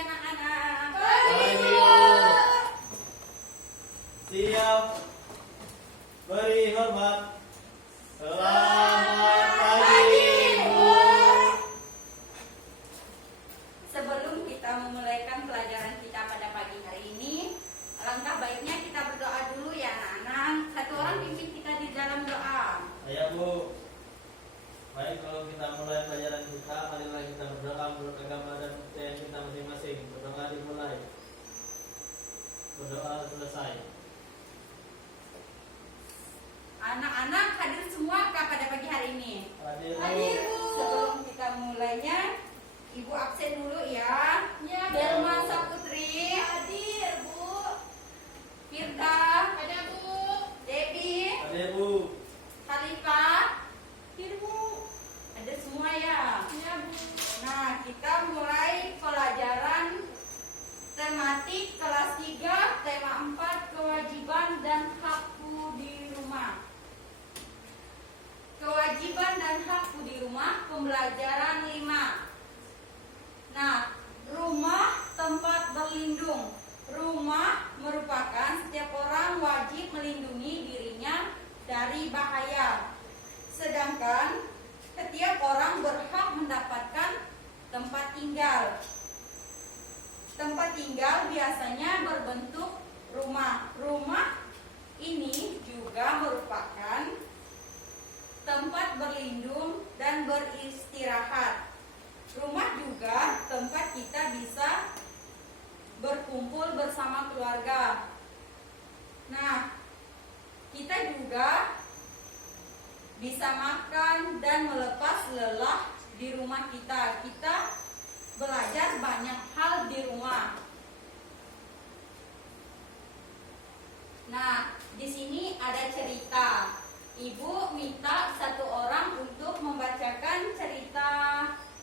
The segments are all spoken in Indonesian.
anak-anak. Pagi. Siap. Beri hormat. Selamat pagi, Bu. Sebelum kita memulaikan pelajaran kita pada pagi hari ini, alangkah baiknya kita berdoa dulu ya anak-anak. Satu orang pimpin kita di dalam doa. Ayo, Bu. Baik, kalau kita mulai pelajaran kita, marilah kita berdoa menurut agama dan kepercayaan kita masing-masing. Berdoa dimulai. Berdoa selesai. Anak-anak hadir semua pada pagi hari ini. Hadir, Bu. Hadir, Bu. Sebelum kita mulainya, Ibu absen dulu ya. Ya, Bu. Delma Saputri, Hadir, Bu. Firda, Ada, Bu. Debbie, Hadir, Bu. Khalifah, Hadir, Bu. ada semua ya. Ya, Bu. Nah, kita mulai pelajaran tematik kelas 3, tema 4, kewajiban dan hakku di rumah. Kewajiban dan hakku di rumah, pembelajaran 5. Nah, rumah tempat berlindung. Rumah merupakan setiap orang wajib melindungi dirinya dari bahaya. Sedangkan setiap orang berhak mendapatkan tempat tinggal. Tempat tinggal biasanya berbentuk rumah. Rumah ini juga merupakan tempat berlindung dan beristirahat. Rumah juga tempat kita bisa berkumpul bersama keluarga. Nah, kita juga bisa makan dan melepas lelah di rumah kita. Kita belajar banyak hal di rumah. Nah, di sini ada cerita. Ibu minta satu orang untuk membacakan cerita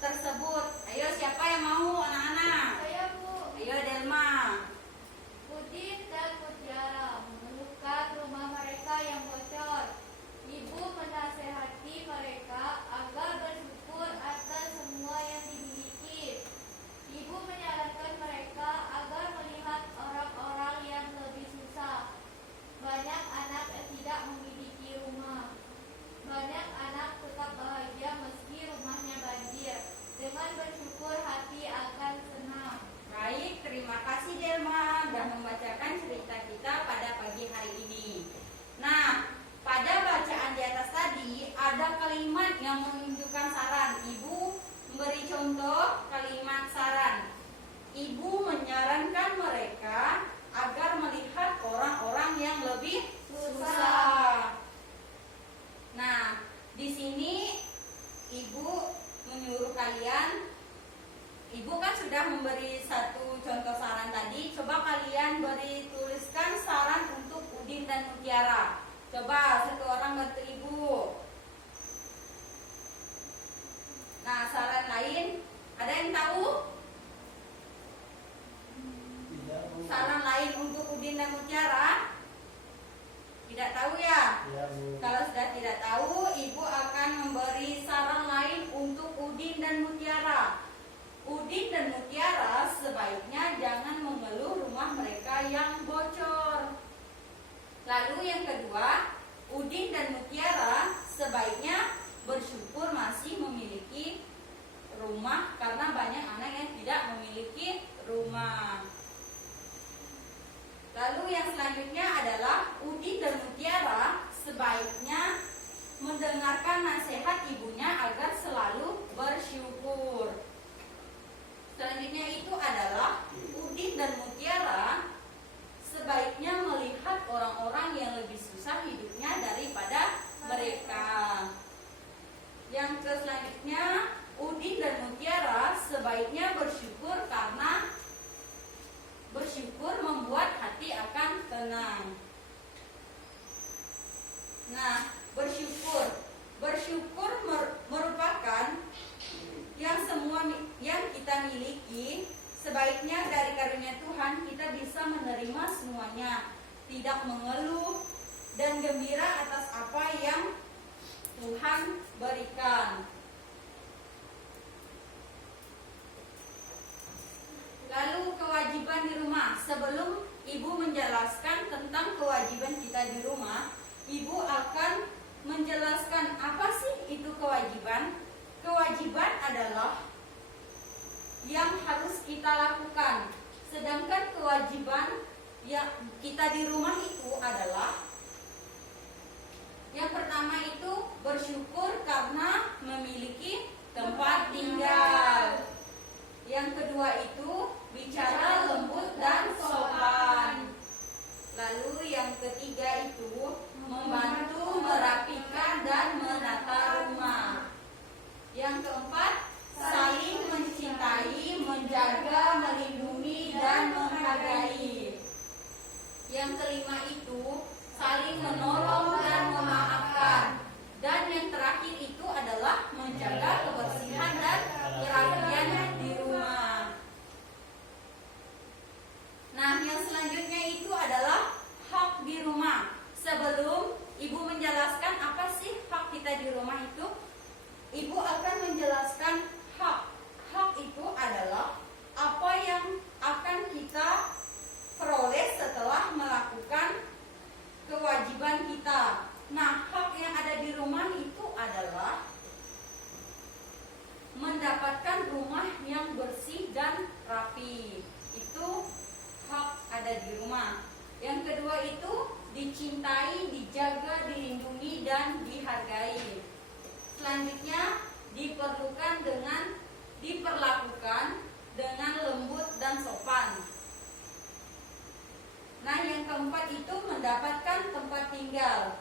tersebut. Ayo, siapa yang mau, anak-anak? Saya, Bu. Ayo, Delma. Udin dan Mutiara mengeluhkan rumah mereka yang bocor. Ibu menasehati mereka agar bersyukur atas semua yang dimiliki. Ibu menyarankan mereka agar melihat orang-orang yang lebih susah. Banyak anak yang tidak memiliki rumah. Banyak anak tetap bahagia meski rumahnya banjir. Dengan bersyukur hati akan senang. Baik, terima kasih Delma sudah membacakan cerita kita pada pagi hari ini. Nah, pada bacaan di atas tadi ada kalimat yang menunjukkan saran. Ibu memberi contoh kalimat saran. Ibu menyarankan mereka agar melihat orang-orang yang lebih susah. Nah, di sini Ibu menyuruh kalian, Ibu kan sudah memberi satu contoh saran tadi. Coba kalian tuliskan saran untuk Udin dan Mutiara. Coba satu orang bantu Ibu. Nah, saran lain ada yang tahu? Tidak, Bu. Saran lain untuk Udin dan Mutiara? Tidak tahu ya? Iya, Bu. Kalau sudah tidak tahu, Ibu akan memberi saran lain untuk Udin dan Mutiara. Udin dan Mutiara sebaiknya jangan mengeluh rumah mereka yang bocor. Lalu yang kedua, Udin dan Mutiara sebaiknya bersyukur masih memiliki rumah karena banyak anak yang tidak memiliki rumah. Lalu yang selanjutnya adalah Udin dan Mutiara sebaiknya mendengarkan nasihat ibunya agar selalu bersyukur. Selanjutnya itu adalah Udin dan Mutiara sebaiknya melihat orang-orang yang lebih susah hidupnya daripada mereka. Yang selanjutnya, Udin dan Mutiara sebaiknya bersyukur karena bersyukur membuat hati akan tenang. Nah, bersyukur merupakan yang kita miliki. Sebaiknya dari karunia Tuhan kita bisa menerima semuanya, tidak mengeluh dan gembira atas apa yang Tuhan berikan. Lalu ibu menjelaskan tentang kewajiban kita di rumah, ibu akan menjelaskan apa sih itu kewajiban. Kewajiban adalah yang harus kita lakukan. Sedangkan kewajiban yang kita di rumah itu adalah yang pertama itu bersyukur karena memiliki tempat tinggal. Yang kedua itu bicara lembut dan sopan. Lalu yang ketiga itu membantu merapikan dan menata rumah. Yang keempat, saling mencintai, menjaga, melindungi, dan menghargai. Yang kelima itu saling menolong dan memaafkan. Dan yang terakhir itu adalah menjaga kebersihan dan kerapian di rumah. Nah, yang selanjutnya itu adalah hak di rumah. Sebelum ibu menjelaskan apa sih hak kita di rumah itu, ibu akan menjelaskan hak. Hak itu adalah apa yang akan kita peroleh setelah melakukan kewajiban kita. Nah, hak yang ada di rumah itu adalah mendapatkan rumah yang bersih dan rapi. Itu hak ada di rumah. Yang kedua itu dicintai, dijaga, dilindungi, dan dihargai. Selanjutnya diperlakukan dengan lembut dan sopan. Nah, yang keempat itu mendapatkan tempat tinggal.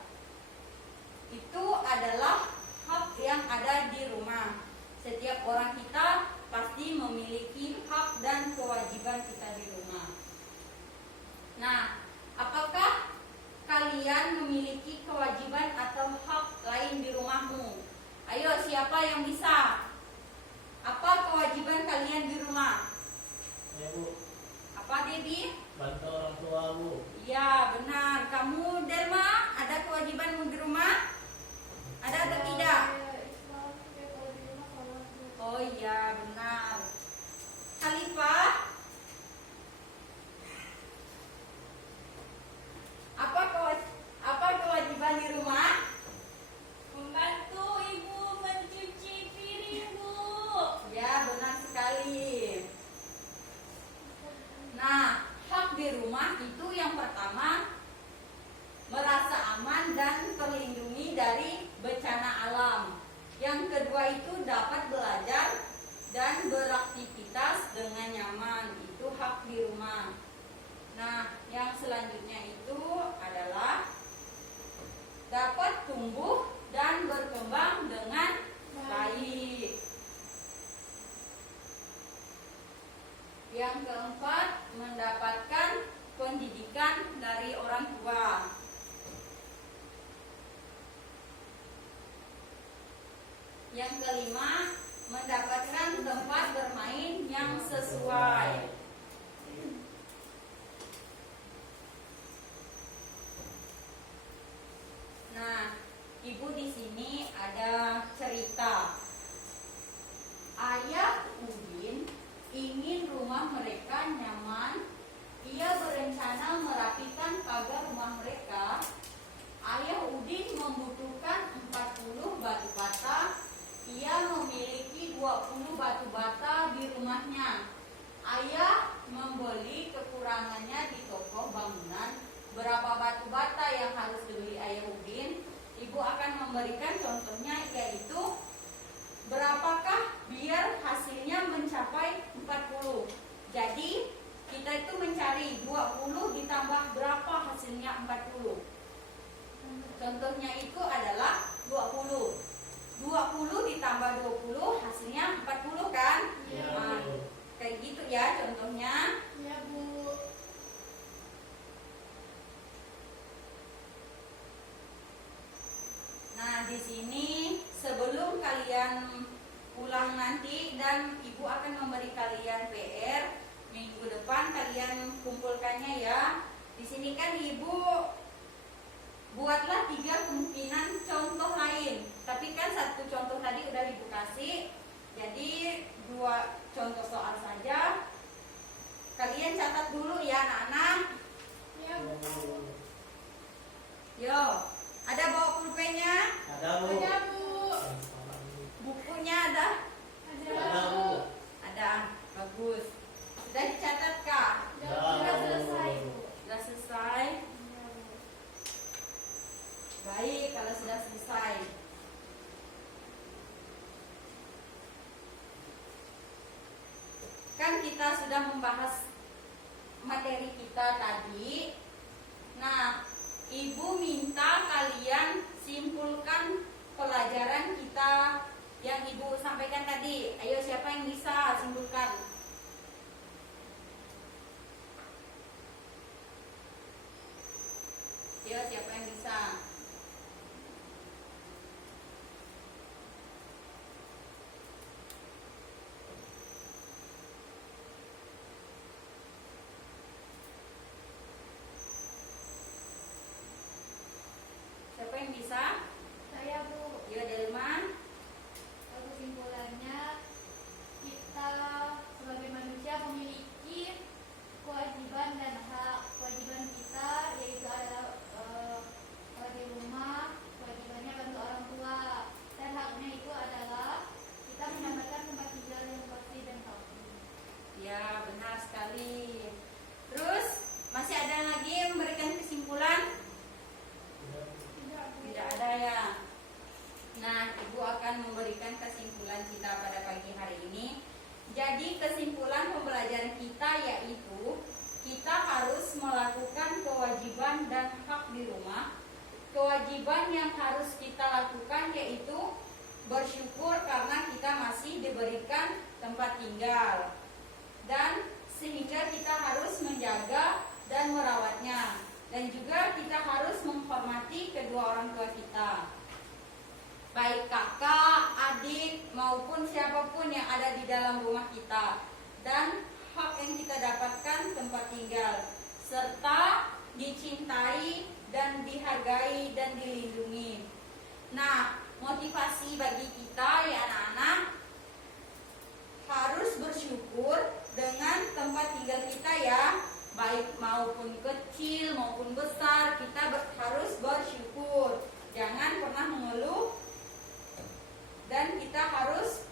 Itu adalah hak yang ada di rumah. Setiap orang kita pasti memiliki hak dan kewajiban kita di rumah. Nah, apakah kalian memiliki kewajiban atau hak lain di rumahmu? Ayo, siapa yang bisa? Apa kewajiban kalian di rumah? Ya, Bu. Apa, Debbie? Bantu orang tua, Bu. Ya, benar. Kamu, Derma, ada kewajibanmu di rumah? Ada atau tidak? Oh iya, benar. Khalifah, apa kewajiban di rumah? Membantu ibu mencuci piring, Bu. Ya, benar sekali. Nah, hak di rumah itu yang pertama merasa aman dan terlindungi dari bencana alam. Yang kedua itu dapat belajar dan beraktivitas dengan nyaman. Itu hak di rumah. Nah, yang selanjutnya itu adalah dapat tumbuh dan berkembang dengan baik. Yang keempat, mendapatkan pendidikan dari orang tua. Yang kelima, mendapatkan tempat bermain yang sesuai. Nah, ibu di sini ada cerita. Ayah Udin ingin rumah mereka nyaman. Ia berencana merapikan pagar rumah mereka. Ayah Udin membutuhkan 40 batu bata. Ia memiliki 20 batu bata di rumahnya. Ayah membeli kekurangannya di toko bangunan. Berapa batu bata yang harus dibeli Ayah Udin? Ibu akan memberikan contohnya, yaitu berapakah biar hasilnya mencapai 40. Jadi kita itu mencari 20 ditambah berapa hasilnya 40. Contohnya itu adalah 20. 20 ditambah 20 hasilnya 40 kan? Ya, Nah, Bu. kayak gitu ya contohnya. Ya, Bu. Nah, di sini sebelum kalian pulang nanti dan ibu akan memberi kalian PR minggu depan, kalian kumpulkannya ya. Di sini kan ibu buatlah 3 kemungkinan contoh lain. Tapi kan 1 contoh tadi udah ibu kasih. Jadi 2 contoh soal saja. Kalian catat dulu ya anak-anak. Bu. Yo, ada bawa pulpennya? Ada Bu. Ada Bu. Bukunya ada? Ada Bu. Ada, bagus. Sudah dicatat kak? Sudah selesai Bu. Sudah selesai? Iya, Bu. Baik, kalau sudah selesai. Kan kita sudah membahas materi kita tadi. Nah, Ibu minta kalian simpulkan pelajaran kita yang Ibu sampaikan tadi. Ayo, siapa yang bisa simpulkan? Ayo, siapa yang bisa? Siapa yang bisa? Saya Bu. Ya, Delman. Kesimpulannya, kita sebagai manusia memiliki kewajiban dan hak. Kewajiban kita yaitu adalah kalau di rumah kewajibannya bantu orang tua, dan haknya itu adalah kita mendapatkan tempat tinggal yang bersih dan rapi. Ya, benar sekali. Terus, masih ada lagi yang memberikan kesimpulan? Tidak ada ya. Nah, Ibu akan memberikan kesimpulan kita pada pagi hari ini. Jadi, kesimpulan pembelajaran kita yaitu kita harus melakukan kewajiban dan hak di rumah. Kewajiban yang harus kita lakukan yaitu bersyukur karena kita masih diberikan tempat tinggal. Dan sehingga kita harus menjaga dan merawatnya. Dan juga kita harus menghormati kedua orang tua kita. Baik kakak, adik, maupun siapapun yang ada di dalam rumah kita. Dan hak yang kita dapatkan tempat tinggal. Serta dicintai dan dihargai dan dilindungi. Nah, motivasi bagi kita ya anak-anak, harus bersyukur dengan tempat tinggal kita ya. Baik maupun kecil maupun besar, kita harus bersyukur. Jangan pernah mengeluh. Dan kita harus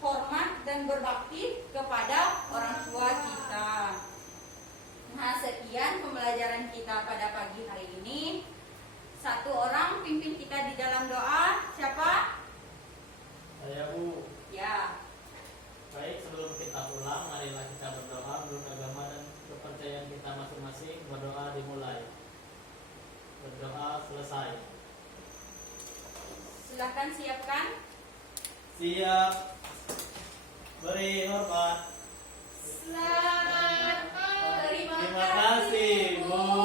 hormat dan berbakti kepada orang tua kita. Nah, sekian pembelajaran kita pada pagi hari ini. Satu orang pimpin kita di dalam doa. Siapa? Saya Bu. Ya. Baik, sebelum kita pulang, marilah kita berdoa menurut agama dan kepercayaan kita masing-masing. Berdoa dimulai. Berdoa selesai. Silakan siapkan. Siap. Beri hormat. Selamat. Terima Terima kasih Bu.